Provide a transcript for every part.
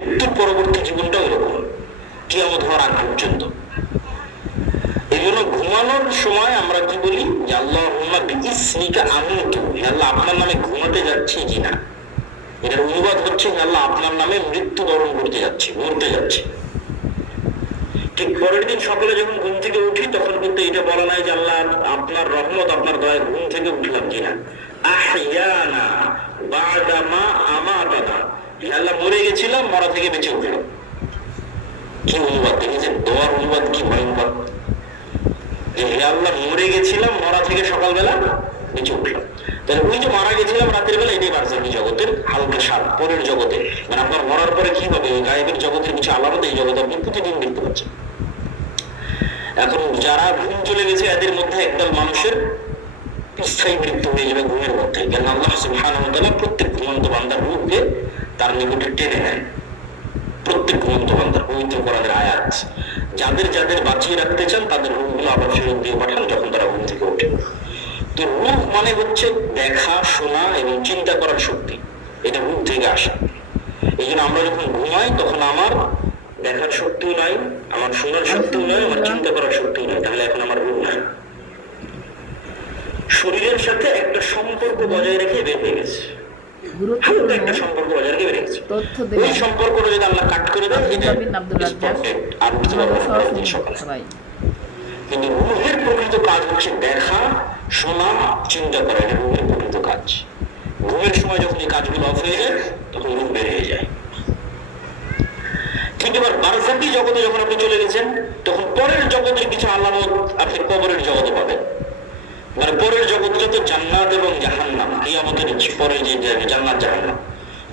মৃত্যুর পরবর্তী জীবনটাও এরকম, কিয়ামত হওয়ার আগ পর্যন্ত। এই জন্য ঘুমানোর সময় আমরা কি বলি যে আল্লাহুম্মা বিইসমিকা আমুতু, আল্লাহ আপনার নামে ঘুমাতে যাচ্ছি কিনা। এটার অনুবাদ হচ্ছে আল্লাহ আপনার নামে মৃত্যুবরণ করতে যাচ্ছি, মরতে যাচ্ছি। ঠিক পরের দিন সকালে যখন ঘুম থেকে উঠি তখন কিন্তু এটা বলা নাই যে আল্লাহ আপনার রহমত আপনার দয়া ঘুম থেকে উঠলাম কিনা। আহইয়ানা বা'দা মা আমাতানা, আল্লাহ মরে গেছিলাম, মরা থেকে বেঁচে উঠলাম। কি অনুবাদ দেখেছেন? দোয়ার অনুবাদ কি ভয়ঙ্কর! আল্লাহ মরে গেছিলাম, মরা থেকে সকালবেলা বেঁচে উঠলাম। তাহলে ওই যে মারা গেছিলাম রাতের বেলা, এটাই বারজাখী জগতের হালকা স্বাদ, পরের জগতে। মানে আপনার মরার পরে কি হবে, গায়েবের জগতের কিছু আলামত এই জগতে আপনি প্রতিদিন দেখতে পাচ্ছেন। এখন যারা ঘুম চলে গেছে এদের মধ্যে একদল মানুষের স্থায়ী মৃত্যু হয়ে যাবে ঘুমের মধ্যে, কেন আল্লাহ সুবহানাহু ওয়া তাআলা প্রত্যেক ঘুমন্ত বান্দার রূহকে তার নিকটে টেনে নেয়। প্রত্যেক ঘুমন্ত বান্দার পবিত্র কোরআনের আয়াত, যাদের যাদের বাঁচিয়ে রাখতে চান তাদের রূহগুলো আবার ফেরত দিয়ে পাঠান যখন তারা ঘুম থেকে ওঠে। তো রূহ মানে হচ্ছে দেখা, শোনা এবং চিন্তা করার শক্তি, এটা রূহ থেকে আসে। এই জন্য আমরা যখন ঘুমাই তখন আমার দেখার শক্তিও নাই, আমার শোনার শক্তিও নাই, আমার চিন্তা করার শক্তিও নাই, তাহলে এখন আমার রূহ নাই। শরীরের সাথে একটা সম্পর্ক বজায় রেখে বের হয়ে গেছে, একটা সম্পর্ক বজায় রেখে বের গেছে। ওই সম্পর্কটা যদি আল্লাহ কাট করে দেয়, এটা আর উঠতে পারবো না। কিন্তু রূহের প্রকৃত কাজ হচ্ছে দেখা, শোনা, চিন্তা করা, এটা রূহের প্রকৃত কাজ। ঘুমের সময় যখন এই কাজগুলো অফ হয়ে যায় তখন রূহ বের হয়ে যায়। ঠিক এবার বারজাখী জগতে যখন আপনি চলে গেছেন তখন পরের জগতের কিছু আলামত আপনি কবরের জগতে পাবেন। মানে পরের জগৎটা তো জান্নাত এবং জাহান্নাম, কিয়ামতের পরে যে জান্নাত জাহান্নাম।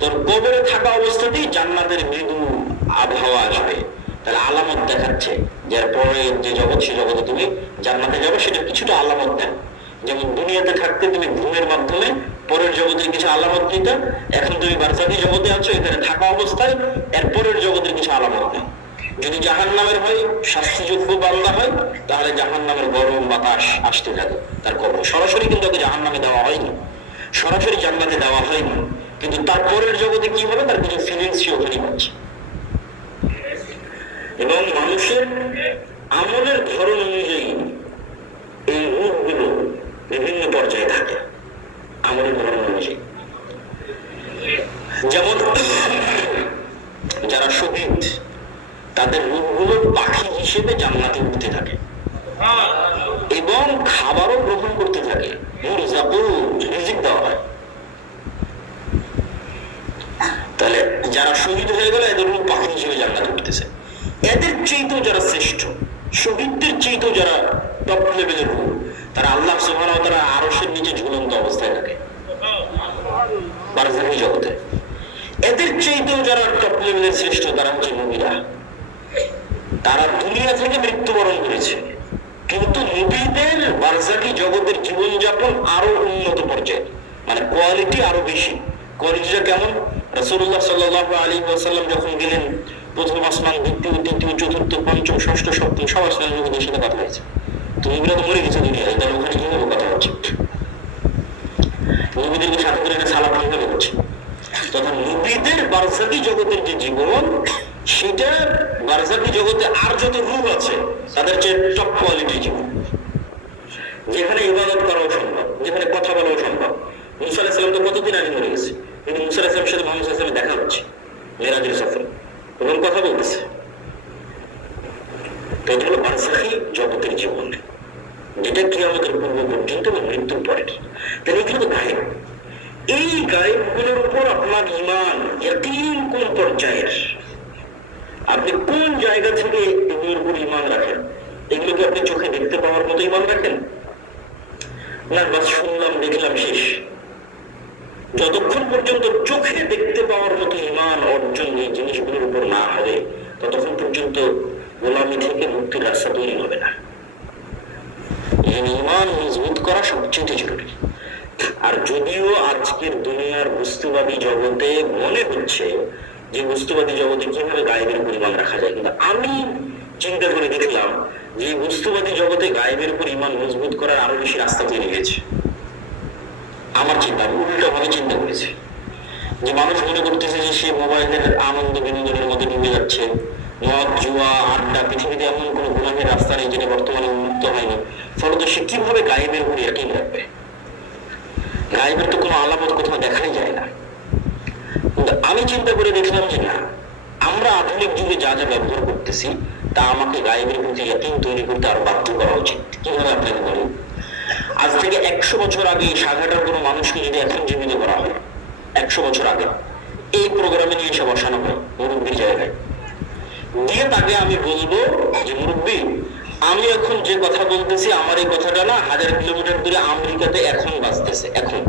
তোর কবরে থাকা অবস্থাতেই জান্নাতের মৃদু আবহাওয়া আসবে, তাহলে আলামত দেখাচ্ছে যে পরে যে জগৎ, সে জগতে তুমি জান্নাতে যাবে, সেটা কিছুটা আলামত দেন। যেমন দুনিয়াতে থাকতে তুমি ঘুমের মাধ্যমে পরের জগতের কিছু আলামত নিতে, এখন তুমি বারজাখী জগতে আছো, এখানে থাকা অবস্থায় এর পরের জগতের কিছু আলামত নেই। যদি জাহান্নামের হয়, শাস্তিযোগ্য বান্দা হয়, তাহলে জাহান্নামের গরম বাতাস আসতে থাকে তার কবর। সরাসরি কিন্তু ওকে জাহান্নামে দেওয়া হয়নি, সরাসরি জান্নাতে দেওয়া হয়নি, কিন্তু তারপরের জগতে কি হবে তার কিছু ফিলিংস সে ওখানে পাচ্ছে। এবং মানুষের আমলের ধরন অনুযায়ী এই রূপগুলো বিভিন্ন পর্যায়ে থাকে, আমলের ধরন অনুযায়ী। যেমন যারা শহীদ, তাদের রূপগুলো পাখি হিসেবে জান্নাতে উঠতে থাকে এবং খাবারও গ্রহণ করতে থাকে, রিজিক দেওয়া হয়। তাহলে যারা শহীদ হয়ে গেল এদের রূপ পাখি হিসেবে জান্নাতে উঠতেছে। এদের চেয়েতেও যারা শ্রেষ্ঠ, শহীদদের চেয়েতেও যারা টপ লেভেলের রূপ, তারা আল্লাহ সুবহানাহু ওয়া তাআলা আরশের নিচে ঝুলন্ত অবস্থায় থাকে বারজাখী জগতে। এদের চেয়েতেও যারা টপ লেভেলের শ্রেষ্ঠ, তারা হচ্ছে নবীরা। তারা দুনিয়া থেকে মৃত্যুবরণ করেছে, কিন্তু নবীদের বারজাখী জগতের জীবনযাপন আরো উন্নত পর্যায়ে, মানে কোয়ালিটি আরো বেশি। কোয়ালিটিটা কেমন? রাসূলুল্লাহ সাল্লাল্লাহু আলাইহি ওয়াসাল্লাম যখন গেলেন প্রথম আসমান, দ্বিতীয়, তৃতীয়, চতুর্থ, পঞ্চম, ষষ্ঠ, সপ্তম সব আসমান নবীদের সাথে কথা হয়েছে। তো নবীরা তো মরে গেছে দুনিয়ায়, তাহলে ওখানে কিভাবে কথা হচ্ছে? নবীদেরকে সাথে করে একটা সালাত কিভাবে হচ্ছে? তথা নবীদের বারজাখী জগতের যে জীবন, সেটা বারজাখী জগতে আর যত রূপ আছে তাদের যে টপ কোয়ালিটির জীবন, যেখানে ইবাদত করাও সম্ভব, যেখানে কথা বলাও সম্ভব। মুসা আলাইহিস সালাম তো কতদিন আগে মরে গেছে, কিন্তু মুসা আলাইহিস সালামের সাথে মুহাম্মদ সাল্লাল্লাহু আলাইহি ওয়াসাল্লামের দেখা হচ্ছে মেরাজের সফরে এবং কথা বলতেছে। তো এটা হলো বারজাখী জগতের জীবন, যেটা কিয়ামতের পূর্ব পর্যন্ত এবং মৃত্যুর পরের। তাহলে এগুলো তো গায়েব। এই গায়েবগুলোর উপর আপনার ঈমান, ইয়াকিন কোন পর্যায়ের, আপনি কোন জায়গা থেকে এগুলোর উপর ঈমান রাখেন? এগুলোকে আপনি চোখে দেখতে পাওয়ার মতো ঈমান রাখেন, না বাস শুনলাম দেখলাম শেষ? যতক্ষণ পর্যন্ত চোখে দেখতে পাওয়ার মতো ঈমান অর্জন এই জিনিসগুলোর উপর না হবে, ততক্ষণ পর্যন্ত গোলামি থেকে মুক্তির রাস্তা তৈরি হবে না। ঈমান মজবুত করা সবচেয়ে জরুরি। আর যদিও আজকের দুনিয়ার বস্তুবাদী জগতে মনে হচ্ছে যে বস্তুবাদী জগতে কিভাবে গায়েবের উপর ঈমান রাখা যায়, কিন্তু আমি চিন্তা করে দেখলাম যে বস্তুবাদী জগতে গায়েবের উপর ঈমান মজবুত করার আরো বেশি রাস্তা তৈরি হয়েছে। আমার চিন্তা, আমি উল্টো ভাবে চিন্তা করেছি যে মানুষ মনে করতেছে যে সে মোবাইলের আনন্দ বিনোদনের যাচ্ছে, মদ জুয়া আড্ডা, পৃথিবীতে এমন কোনো গুনাহের রাস্তা নেই যেটা বর্তমানে উন্মুক্ত হয়নি। ফলত সে কিভাবে গায়েবের উপর ইয়াকিন রাখবে? গায়েবের তো কোনো আলামত কোথাও দেখাই যায় না। কিন্তু আমি চিন্তা করে দেখলাম যে না, আমরা আধুনিক যুগে যা যা ব্যবহার করতেছি তা আমাকে গায়েবের প্রতি ইয়াকিন তৈরি করতে আরো বাধ্য করা উচিত। কিভাবে আপনাকে বলি, আজ থেকে 100 বছর আগে সাঘাটার কোনো মানুষকে যদি এখন জীবিত করা হয়, 100 বছর আগে এই প্রোগ্রামে নিয়ে এসে বসানো হয় মুরব্বীর জায়গায়, দিয়ে তাকে আমি বলবো যে মুরব্বী, আমি এখন যে কথা বলতেছি আমার এই কথাটা না 1000 কিলোমিটার দূরে আমেরিকাতে এখন বাজতেছে, এখন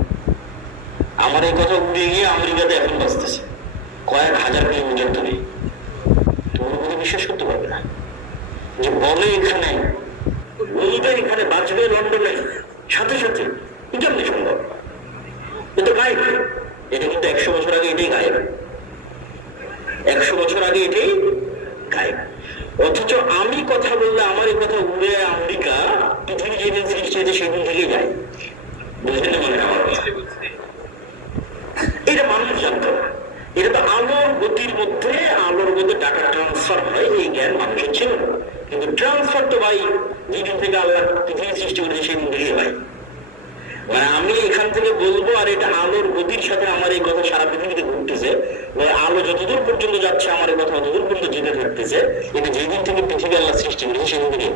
আমার এই কথা উড়ে গিয়ে আমেরিকাতে এখন বাজতেছে কয়েক হাজার কিলোমিটার দূরে। তোমার কথা বিশ্বাস করতে পারবে না যে বলে এখানে বলবে এখানে বাজবে লন্ডনে সাথে সাথে, কেমনি সম্ভব? কিন্তু গায়েব, এটা কিন্তু 100 বছর আগে এটাই গায়েব, 100 বছর আগে এটাই গায়েব। অথচ আমি কথা বললে আমার এই কথা উড়ে আমেরিকা, পৃথিবী যেদিন সৃষ্টি হয়েছে সেদিন থেকেই যায়। বুঝলেন মনে আমার কথা? এটা মানুষ জানতো না। এটা তো আলোর গতির মধ্যে, আলোর গতি ডাটা ট্রান্সফার হয়, এই জ্ঞান মানুষের ছিল না। কিন্তু ট্রান্সফার তো ভাই যেদিন থেকে আল্লাহ পৃথিবী সৃষ্টি করেছে সেদিন থেকেই হয়। মানে আমি এখান থেকে বলবো আর এটা আলোর গতির সাথে আমার এই কথা সারা পৃথিবীতে ঘুরতেছে, আলো যতদূর পর্যন্ত যাচ্ছে আমার এই কথা ততদূর পর্যন্ত যেতে থাকতেছে। এটা যেদিন থেকে পৃথিবী আল্লাহ সৃষ্টি করেছে সেদিন থেকে।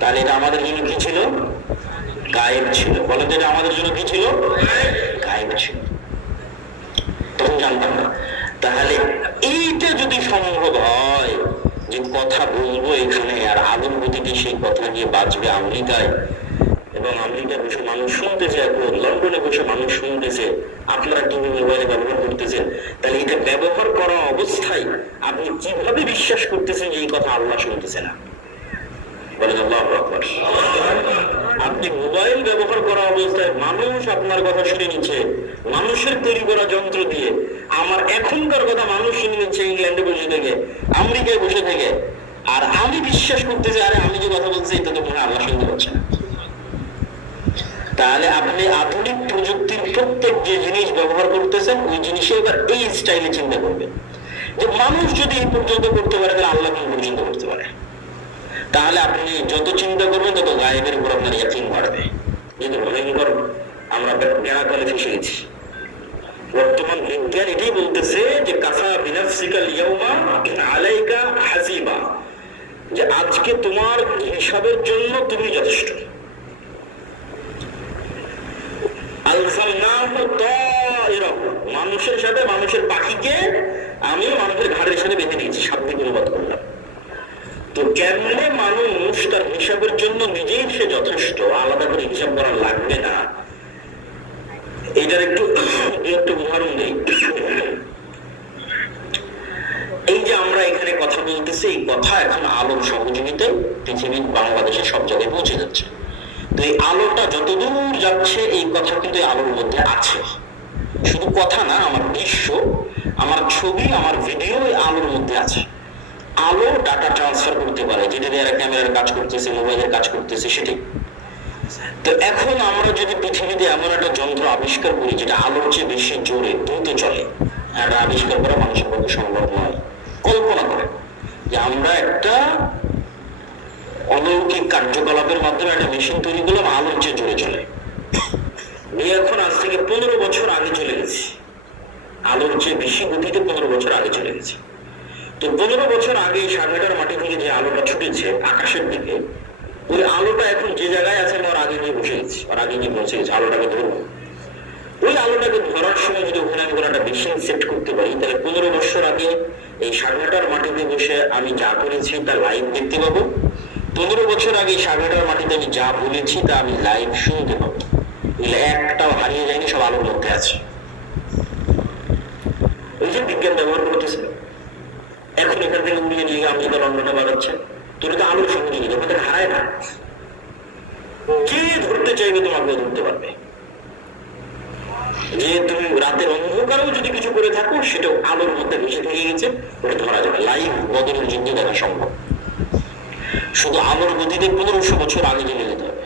তাহলে এটা আমাদের জন্য কি ছিল? গায়েব ছিল। বলেন এটা আমাদের জন্য কি ছিল? গায়েব ছিল, তখন জানতাম না। তাহলে এইটা যদি সম্ভব হয় যে কথা বলবো এখানে আর আলোর গতিতে সেই কথা গিয়ে বাঁচবে আমেরিকায়, এবং আমেরিকায় বসে মানুষ শুনতেছে, এখন লন্ডনে বসে মানুষ শুনতেছে, আপনারা টিভি মোবাইলে ব্যবহার করতেছেন, তাহলে এটা ব্যবহার করা অবস্থায় আপনি কিভাবে বিশ্বাস করতেছেন যে এই কথা আল্লাহ শুনতেছে না? বলেন আল্লাহু আকবার। আপনি মোবাইল ব্যবহার করা অবস্থায় মানুষ আপনার কথা শুনে নিচ্ছে মানুষের তৈরি করা যন্ত্র দিয়ে, আমার এখনকার কথা মানুষ শুনে নিচ্ছে ইংল্যান্ডে বসে থেকে, আমেরিকায় বসে থেকে, আর আমি বিশ্বাস করতেছি আরে আমি যে কথা বলছি এটা তো মনে আল্লাহ শুনতে পাচ্ছে না। তাহলে আপনি আধুনিক প্রযুক্তির প্রত্যেক যে জিনিস ব্যবহার করতেছেন ওই জিনিসে এবার এই স্টাইলে চিন্তা করবেন যে মানুষ যদি এই পর্যন্ত করতে পারে তাহলে আল্লাহ কি পর্যন্ত করতে পারে। তাহলে আপনি যত চিন্তা করবেন তত গায়েবের উপর আপনার ইয়াকিন বাড়বে। কিন্তু ভয়ঙ্কর আমরা বেড়াকালে ফেসে গেছি। বর্তমান বিজ্ঞান এটাই বলতেছে যে কাফা বিনাফসিকাল ইয়াউমা আলাইকা হাসিবা, যে আজকে তোমার হিসাবের জন্য তুমি যথেষ্ট। মানুষের সাথে মানুষের পাখিকে আমি মানুষের ঘাড়ের সাথে বেঁধে দিয়েছি, শাব্দিক অনুবাদ করলাম। তো কেমনে মানুষ তার হিসাবের জন্য নিজেই সে যথেষ্ট, আলাদা করে হিসাব করা লাগবে না, এটার একটু উদাহরণ দেই। এই যে আমরা এখানে কথা বলতেছি, এই কথা এখন আলোর সহযোগিতায় পৃথিবীর বাংলাদেশের সব জায়গায় পৌঁছে যাচ্ছে। তো এই আলোটা যতদূর যাচ্ছে এই কথা কিন্তু আলোর মধ্যে আছে। শুধু কথা না, আমার দৃশ্য, আমার ছবি, আমার ভিডিও এই আলোর মধ্যে আছে। আলো ডাটা ট্রান্সফার করতে পারে, যেটা দিয়ে ক্যামেরার কাজ করতেছে, মোবাইলের কাজ করতেছে, সেটাই। তো এখন আমরা যদি পৃথিবীতে এমন একটা যন্ত্র আবিষ্কার করি যেটা আলোর চেয়ে বেশি জোরে দ্রুত চলে, এটা আবিষ্কার করা মানুষের পক্ষে সম্ভব নয়। কল্পনা করে যে আমরা একটা অলৌকিক কার্যকলাপের মাধ্যমে একটা মেশিন তৈরি করলাম আলোর চেয়ে জোরে চলে। এখন আজ থেকে 15 বছর আগে চলে গেছি, আলোর চেয়ে বেশি গতিতে 15 বছর আগে চলে গেছে। তো 15 বছর আগে সাগরের মাটি থেকে যে আলোটা ছুটেছে আকাশের দিকে, ওই আলোটা এখন যে জায়গায় আছে আমি ওর আগে গিয়ে বসে গেছি, ওর আগে গিয়ে পৌঁছে গেছি, আলোটাকে ধরবো। ওই আলোটাকে ধরার সময় যদি ওখানে আমি কোনো একটা মেশিন সেট করতে পারি, তাহলে 15 বছর আগে এই সাগরের মাটিতে বসে আমি যা করেছি তা লাইভ দেখতে পাবো। 15 বছর আগে সাগরের মাটিতে আমি যা বলেছি তা আমি লাইভ শুনতে পাবো। একটাও হারিয়ে যায়নি, সব আলোর মধ্যে আছে। ওই যে বিজ্ঞান ব্যবহার করতেছিল, এখন এখান থেকে উড়িয়ে নিয়ে আমেরিকা লন্ডনে বাজাচ্ছে, তোর তো আলোর সঙ্গে নিয়ে যাবে, তাকে হারায় না। কে ধরতে চাইবে তোমাকে ধরতে পারবে। যে তুমি রাতের অন্ধকারেও যদি কিছু করে থাকো সেটাও আলোর মধ্যে ভেসে থেকে গেছে, ওটা ধরা যাবে। লাইভ বদলের যুদ্ধ দেখা সম্ভব। শুধু আলোর গতিতে 1500 বছর আগে চলে যেতে হবে,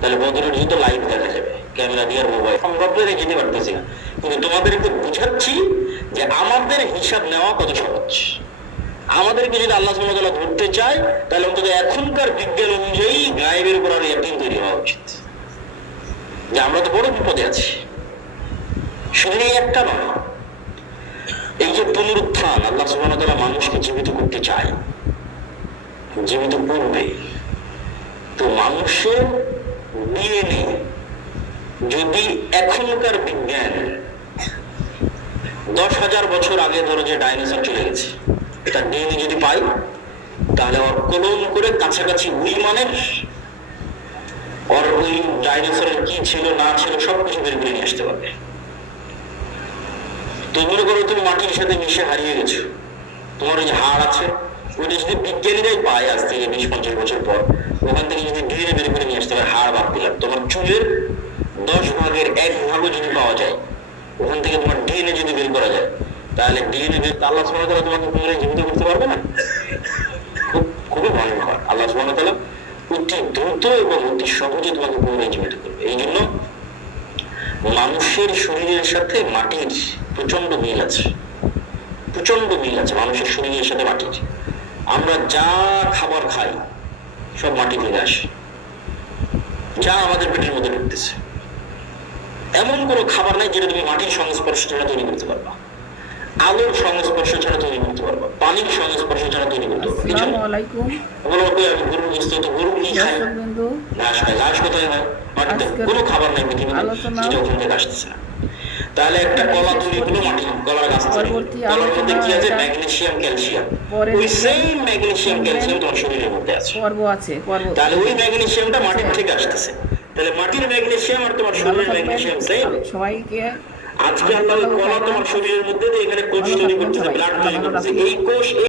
তাহলে বদলের যুদ্ধ লাইভ দেখা যাবে ক্যামেরা দিয়ে, মোবাইল সম্ভব যেতে পারতেছি না। কিন্তু তোমাদেরকে বুঝাচ্ছি যে আমাদের হিসাব নেওয়া কত সহজ। আমাদেরকে যদি আল্লাহ সুবহানাহু ওয়া তাআলা ধরতে চায়, তাহলে অন্তত এখনকার বিজ্ঞান অনুযায়ী গায়েবের উপর আর ইয়াকিন তৈরি হওয়া উচিত যে আমরা তো বড় বিপদে আছি। শুধু এই একটা নয়, এই যে পুনরুত্থান, আল্লাহ সুবহানাহু ওয়া তাআলা মানুষকে জীবিত করতে চায়, জীবিত করবে, তো মানুষের ডিএনএ যদি এখনকার বিজ্ঞান 10,000 বছর আগে ধরো যে ডাইনোসর চলে গেছে, তার ডিএনএ যদি পাই, তাহলে ওর ক্লোন করে কাছাকাছি ওই মানের ওর ওই ডাইনোসরের কি ছিল না ছিল সবকিছু বের করে নিয়ে আসতে পারবে। তো মনে করো তুমি মাটির সাথে মিশে হারিয়ে গেছো, তোমার ওই যে হাড় আছে, ওইটা যদি বিজ্ঞানীরাই পায় আজ থেকে 20-50 বছর পর, ওখান থেকে যদি ডিএনএ বের করে নিয়ে আসতে পারে, হাড় বাদ দিলাম, তোমার চুলের 10 ভাগের 1 ভাগও যদি পাওয়া যায়, ওখান থেকে তোমার ডিএনএ যদি বের করা যায়, তাহলে ডিএনএ বের আল্লাহ সুবহানাহু ওয়া তাআলা তোমাকে পুনরায় জীবিত করতে পারবে না? খুবই ভয়ঙ্কর। আল্লাহ সুবহানাহু ওয়া তাআলা অতি দ্রুত এবং অতি সহজে তোমাকে পুনরায় জীবিত করবে। এই জন্য মানুষের শরীরের সাথে মাটির প্রচন্ড মিল আছে, প্রচন্ড মিল আছে মানুষের শরীরের সাথে মাটির। আমরা যা খাবার খাই সব মাটি থেকে আসে, যা আমাদের পেটের মধ্যে ঢুকতেছে, এমন কোনো খাবার নাই যেটা তুমি মাটির সংস্পর্শ ছাড়া তৈরি করতে পারবা, আলোর সংস্পর্শ ছাড়া তৈরি করতে পারবা, পানির সংস্পর্শ ছাড়া তৈরি করতে পারবা। আমি গরু বুঝতে তো গরু কি খায়? ঘাস খায়। ঘাস কোথায় হয়? মাটিতে। কোনো খাবার নাই পৃথিবীতে যেটা ওখান থেকে আসতেছে না। তাহলে একটা কলা তৈরি হলো মাটি, কলার গাছ থেকে, কলার মধ্যে কি আছে? Magnesium, calcium. ওই সেম ম্যাগনেসিয়াম ক্যালসিয়াম তোমার শরীরের মধ্যে আছে। তাহলে ওই ম্যাগনেসিয়ামটা মাটির থেকে আসতেছে। তাহলে মাটির ম্যাগনেসিয়াম আর তোমার শরীরের ম্যাগনেসিয়াম সেম। আজকে আল্লাহ কলা তোমার শরীরের মধ্যে এখানে কোষ তৈরি করতেছে, ব্লাড তৈরি করতেছে, এই কোষ